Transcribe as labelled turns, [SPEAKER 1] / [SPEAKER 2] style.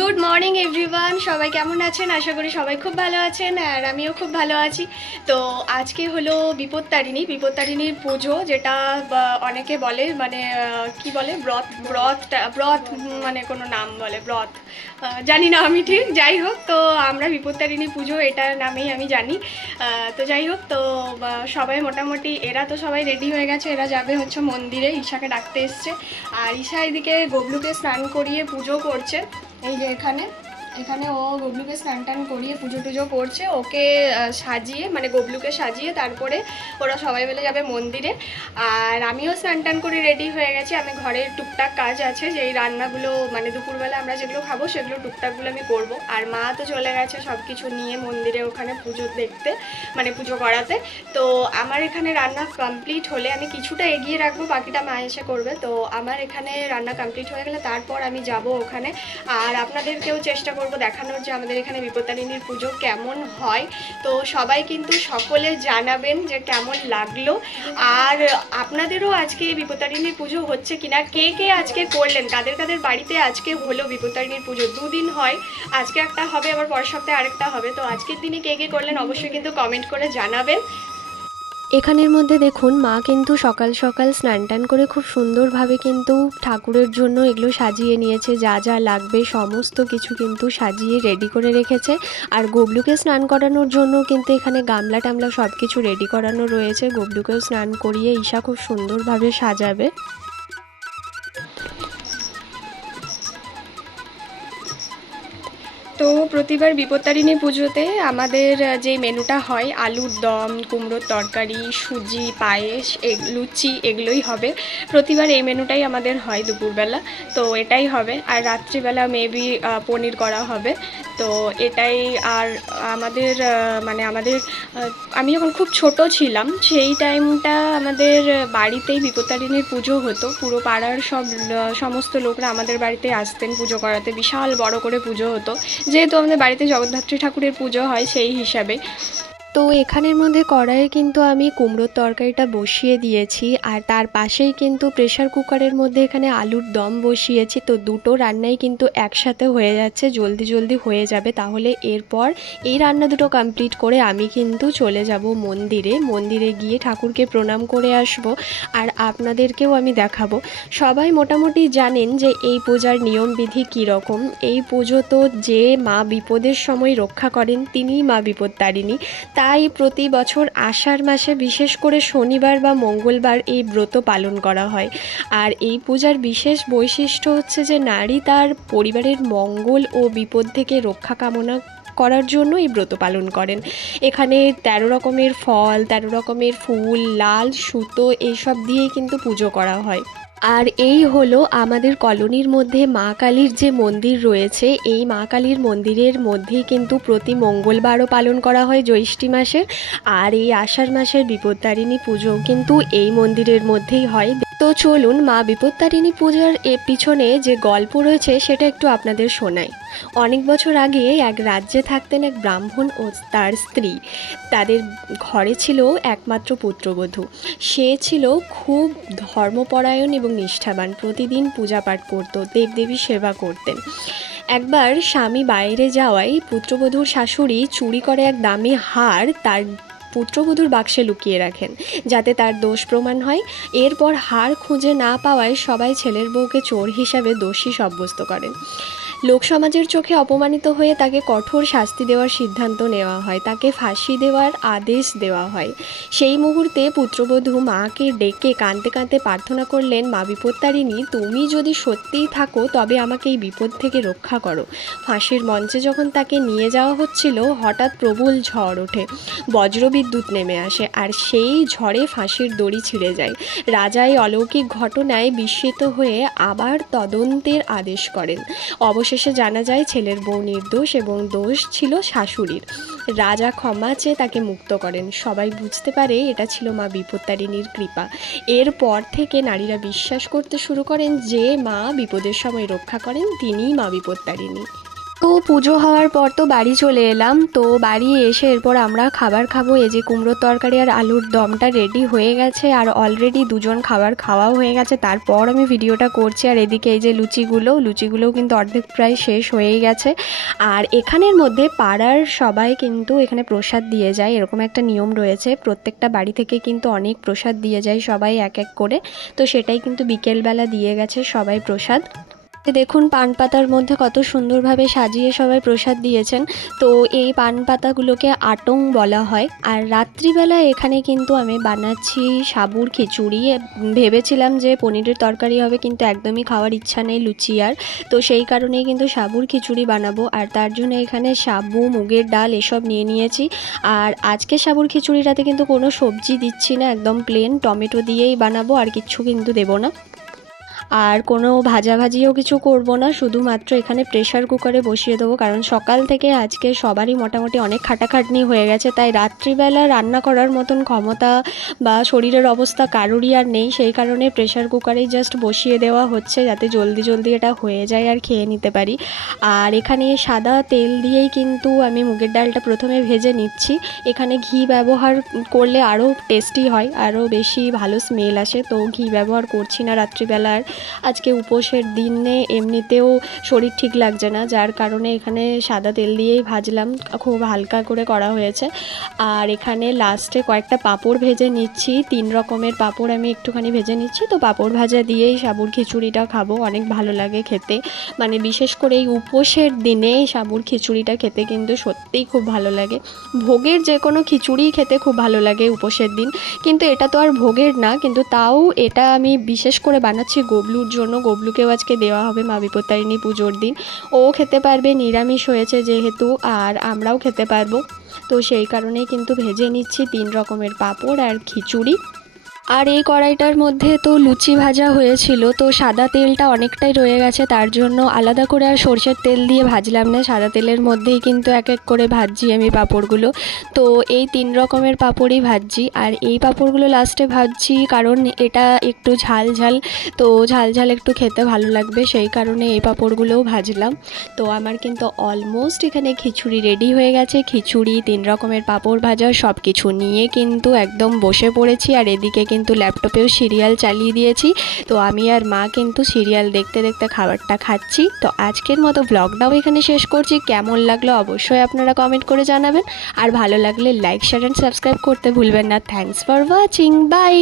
[SPEAKER 1] Good morning everyone সবাই কেমন আছেন? আশা করি সবাই খুব ভালো আছেন আর আমিও খুব ভালো আছি। তো আজকে হলো বিপত্তারিণী বিপত্তারিণীর পুজো, যেটা অনেকে বলে মানে কি বলে? ব্রত ব্রত ব্রত মানে কোনো নাম বলে, ব্রত। জানি না আমি ঠিক। যাই হোক, তো আমরা বিপত্তারিণী পুজো এটার নামেই আমি জানি। তো যাই হোক, তো সবাই মোটামুটি, এরা তো সবাই রেডি হয়ে গেছে। এরা যাবে হচ্ছে মন্দিরে, ঈশাকে ডাকতে এসছে। আর ঈশা এদিকে গবলুকে স্নান করিয়ে পুজো করছে। এই যে এখানে। এখানে ও গবলুকে স্নান টান করিয়ে পুজো টুজো করছে, ওকে সাজিয়ে মানে গবলুকে সাজিয়ে তারপরে ওরা সবাই মিলে যাবে মন্দিরে। আর আমিও স্নান টান করে রেডি হয়ে গেছি। আমি ঘরের টুকটাক কাজ আছে, যেই রান্নাগুলো মানে দুপুরবেলা আমরা যেগুলো খাব, সেগুলো টুকটাকগুলো আমি করব। আর মা তো চলে গেছে সব কিছু নিয়ে মন্দিরে ওখানে পুজো দেখতে মানে পুজো করাতে। তো আমার এখানে রান্না কমপ্লিট হলে আমি কিছুটা এগিয়ে রাখব, বাকিটা মা এসে করবে। তো আমার এখানে রান্না কমপ্লিট হয়ে গেলে তারপর আমি যাব ওখানে। আর আপনাদেরকেও চেষ্টা করব দেখানোর যে আমাদের এখানে বিপত্তারিণীর পুজো কেমন হয়। তো সবাই কিন্তু সকলে জানাবেন যে কেমন লাগল। আর আপনাদেরও আজকে এই বিপত্তারিণীর পুজো হচ্ছে কিনা? কে কে আজকে করলেন? কাদের কাদের বাড়িতে আজকে হলো বিপত্তারিণীর পুজো? দুদিন হয়। আজকে একটা হবে, আবার পরের সপ্তাহে আরেকটা হবে। তো আজকের দিনে কে কে করলেন অবশ্যই কিন্তু কমেন্ট করে জানাবেন।
[SPEAKER 2] এখানের মধ্যে দেখুন, মা কিন্তু সকাল সকাল স্নান টান করে খুব সুন্দরভাবে কিন্তু ঠাকুরের জন্য এগুলো সাজিয়ে নিয়েছে। যা যা লাগবে সমস্ত কিছু কিন্তু সাজিয়ে রেডি করে রেখেছে। আর গবলুকে স্নান করানোর জন্য কিন্তু এখানে গামলা টামলা সব কিছু রেডি করানো রয়েছে। গবলুকেও স্নান করিয়ে ঈশা খুব সুন্দরভাবে সাজাবে।
[SPEAKER 1] তো প্রতিবার বিপত্তারিণী পুজোতে আমাদের যে মেনুটা হয়, আলুর দম, কুমড়োর তরকারি, সুজি, পায়েস লুচি, এগুলোই হবে। প্রতিবার এই মেনুটাই আমাদের হয় দুপুরবেলা, তো এটাই হবে। আর রাত্রিবেলা মেবি পনির করা হবে। তো এটাই আর আমাদের মানে আমাদের আমি যখন খুব ছোট ছিলাম, সেই টাইমটা আমাদের বাড়িতেই বিপত্তারিণীর পুজো হতো। পুরো পাড়ার সব সমস্ত লোকরা আমাদের বাড়িতে আসতেন পুজো করাতে। বিশাল বড় করে পুজো হতো। যেহেতু আমাদের বাড়িতে জগদ্ধাত্রী ঠাকুরের পুজো হয় সেই হিসাবে।
[SPEAKER 2] তো এখানের মধ্যে কড়াইয়ে কিন্তু আমি কুমড়োর তরকারিটা বসিয়ে দিয়েছি। আর তার পাশেই কিন্তু প্রেশার কুকারের মধ্যে এখানে আলুর দম বসিয়েছি। তো দুটো রান্নাই কিন্তু একসাথে হয়ে যাচ্ছে, জলদি জলদি হয়ে যাবে। তাহলে এরপর এই রান্না দুটো কমপ্লিট করে আমি কিন্তু চলে যাব মন্দিরে। মন্দিরে গিয়ে ঠাকুরকে প্রণাম করে আসব আর আপনাদেরকেও আমি দেখাবো। সবাই মোটামুটি জানেন যে এই পূজার নিয়মবিধি কীরকম। এই পুজো তো যে মা বিপদের সময় রক্ষা করেন, তিনিই মা বিপত্তারিণী। তাই প্রতি বছর আষাঢ় মাসে বিশেষ করে শনিবার বা মঙ্গলবার এই ব্রত পালন করা হয়। আর এই পূজার বিশেষ বৈশিষ্ট্য হচ্ছে যে নারী তার পরিবারের মঙ্গল ও বিপদ থেকে রক্ষা কামনা করার জন্য এই ব্রত পালন করেন। এখানে তেরো রকমের ফল, তেরো রকমের ফুল, লাল, সুতো, এইসব দিয়েই কিন্তু পুজো করা হয়। আর এই হলো আমাদের কলোনির মধ্যে মা কালীর যে মন্দির রয়েছে, এই মা কালীর মন্দিরের মধ্যেই কিন্তু প্রতি মঙ্গলবারও পালন করা হয় জ্যৈষ্ঠী মাসে আর এই আষাঢ় মাসের বিপত্তারিণী পুজো কিন্তু এই মন্দিরের মধ্যেই হয়। তো চলুন মা বিপত্তারিণী পূজার এ পিছনে যে গল্প রয়েছে সেটা একটু আপনাদের শোনাই। অনেক বছর আগে এক রাজ্যে থাকতেন এক ব্রাহ্মণ ও তার স্ত্রী। তাদের ঘরে ছিল একমাত্র পুত্রবধূ। সে ছিল খুব ধর্মপরায়ণ এবং নিষ্ঠাবান। প্রতিদিন পূজা পাঠ করত, দেবদেবীর সেবা করতেন। একবার স্বামী বাইরে যাওয়ায় পুত্রবধূর শাশুড়ি চুরি করে এক দামি হার তার পুত্রবধূর বাক্সে লুকিয়ে রাখেন, যাতে তার দোষ প্রমাণ হয়। এরপর হার খুঁজে না পাওয়ায় সবাই ছেলের বউকে চোর হিসাবে দোষী সাব্যস্ত করেন। লোকসমাজের চোখে অপমানিত হয়ে তাকে কঠোর শাস্তি দেওয়ার সিদ্ধান্ত নেওয়া হয়, তাকে ফাঁসি দেওয়ার আদেশ দেওয়া হয়। সেই মুহূর্তে পুত্রবধূ মাকে ডেকে কাঁদতে কাঁদতে প্রার্থনা করলেন, মা বিপত্তারিণী, তুমি যদি সত্যিই থাকো, তবে আমাকে এই বিপদ থেকে রক্ষা করো। ফাঁসির মঞ্চে যখন তাকে নিয়ে যাওয়া হচ্ছিল, হঠাৎ প্রবল ঝড় ওঠে। বজ্রবিদ্যুৎ নেমে আসে আর সেই ঝড়ে ফাঁসির দড়ি ছিঁড়ে যায়। রাজা এই অলৌকিক ঘটনায় বিস্মিত হয়ে আবার তদন্তের আদেশ করেন। অবশেষে জানা যায় ছেলের বউ নির্দোষ এবং দোষ ছিল শাশুড়ির। রাজা ক্ষমা চেয়ে তাকে মুক্ত করেন। সবাই বুঝতে পারে এটা ছিল মা বিপত্তারিণীর কৃপা। এরপর থেকে নারীরা বিশ্বাস করতে শুরু করেন যে মা বিপদের সময় রক্ষা করেন, তিনিই মা বিপত্তারিণী। তো পুজো হওয়ার পর তো বাড়ি চলে এলাম। তো বাড়ি এসে এরপর আমরা খাবার খাব। এই যে কুমড়োর তরকারি আর আলুর দমটা রেডি হয়ে গেছে আর অলরেডি দুজন খাবার খাওয়াও হয়ে গেছে। তারপর আমি ভিডিওটা করছি আর এদিকে এই যে লুচিগুলো, লুচিগুলোও কিন্তু অর্ধেক প্রায় শেষ হয়েই গেছে। আর এখানের মধ্যে পাড়ার সবাই কিন্তু এখানে প্রসাদ দিয়ে যায়। এরকম একটা নিয়ম রয়েছে। প্রত্যেকটা বাড়ি থেকে কিন্তু অনেক প্রসাদ দিয়ে যায় সবাই এক এক করে। তো সেটাই কিন্তু বিকেলবেলা দিয়ে গেছে সবাই প্রসাদ। দেখুন পান পাতার মধ্যে কত সুন্দরভাবে সাজিয়ে সবাই প্রসাদ দিয়েছেন। তো এই পান পাতাগুলোকে আটং বলা হয়। আর রাত্রিবেলা এখানে কিন্তু আমি বানাচ্ছি সাবুর খিচুড়ি। ভেবেছিলাম যে পনিরের তরকারি হবে, কিন্তু একদমই খাওয়ার ইচ্ছা নেই লুচি আর। তো সেই কারণেই কিন্তু সাবুর খিচুড়ি বানাবো। আর তার জন্য এখানে সাবু, মুগের ডাল এসব নিয়ে নিয়েছি। আর আজকে সাবুর খিচুড়িটাতে কিন্তু কোনো সবজি দিচ্ছি না, একদম প্লেন টমেটো দিয়েই বানাবো, আর কিচ্ছু কিন্তু দেবো না। আর কোনো ভাজাভাজিও কিছু করব না, শুধুমাত্র এখানে প্রেশার কুকারে বসিয়ে দেবো, কারণ সকাল থেকে আজকে সবারই মোটামুটি অনেক খাটাখাটনি হয়ে গেছে, তাই রাত্রিবেলা রান্না করার মতন ক্ষমতা বা শরীরের অবস্থা কারোরই আর নেই, সেই কারণে প্রেশার কুকারেই জাস্ট বসিয়ে দেওয়া হচ্ছে, যাতে জলদি জলদি এটা হয়ে যায় আর খেয়ে নিতে পারি। আর এখানে সাদা তেল দিয়েই কিন্তু আমি মুগের ডালটা প্রথমে ভেজে নিচ্ছি, এখানে ঘি ব্যবহার করলে আরও টেস্টি হয়, আরও বেশি ভালো স্মেল আসে, তো ঘি ব্যবহার করছি না রাত্রিবেলার আজকে উপোসের দিনে এমনিতেও শরীর ঠিক লাগছে না, যার কারণে এখানে সাদা তেল দিয়েই ভাজলাম, খুব হালকা করে করা হয়েছে। আর এখানে লাস্টে কয়েকটা পাঁপড় ভেজে নিচ্ছি, তিন রকমের পাঁপড় আমি একটুখানি ভেজে নিচ্ছি। তো পাঁপড় ভাজা দিয়েই সাবুর খিচুড়িটা খাব, অনেক ভালো লাগে খেতে। মানে বিশেষ করে এই উপোসের দিনে সাবুর খিচুড়িটা খেতে কিন্তু সত্যিই খুব ভালো লাগে। ভোগের যে কোনো খিচুড়ি খেতে খুব ভালো লাগে উপোসের দিন। কিন্তু এটা তো আর ভোগের না, কিন্তু তাও এটা আমি বিশেষ করে বানাচ্ছি গবলুর জন্য গবলুকেও আজকে দেওয়া হবে মা বিপত্তারিণী পুজোর দিন। ও খেতে পারবে, নিরামিষ হয়েছে যেহেতু, আর আমরাও খেতে পারব। তো সেই কারণেই কিন্তু ভেজে নিচ্ছি তিন রকমের পাঁপড় আর খিচুড়ি। আর এই কড়াইটার মধ্যে তো লুচি ভাজা হয়েছিল, তো সাদা তেলটা অনেকটাই রয়ে গেছে, তার জন্য আলাদা করে আর সর্ষের তেল দিয়ে ভাজলাম না। সাদা তেলের মধ্যেই কিন্তু এক এক করে ভাজছি আমি পাঁপড়গুলো। তো এই তিন রকমের পাঁপড়ই ভাজছি, আর এই পাঁপড়গুলো লাস্টে ভাজছি কারণ এটা একটু ঝাল ঝাল, তো ঝাল ঝাল একটু খেতে ভালো লাগবে, সেই কারণে এই পাঁপড়গুলোও ভাজলাম। তো আমার কিন্তু অলমোস্ট এখানে খিচুড়ি রেডি হয়ে গেছে, খিচুড়ি, তিন রকমের পাঁপড় ভাজা সব কিছু নিয়ে কিন্তু একদম বসে পড়েছি, আর এদিকে কিন্তু ল্যাপটপেও সিরিয়াল চালিয়ে দিয়েছি। তো আমি আর মা কিন্তু সিরিয়াল দেখতে দেখতে খাবারটা খাচ্ছি। তো আজকের মতো ব্লগটাও এখানে শেষ করছি। কেমন লাগল অবশ্যই আপনারা কমেন্ট করে জানাবেন। আর ভালো লাগলে লাইক শেয়ার অ্যান্ড সাবস্ক্রাইব করতে ভুলবেন না। Thanks for watching by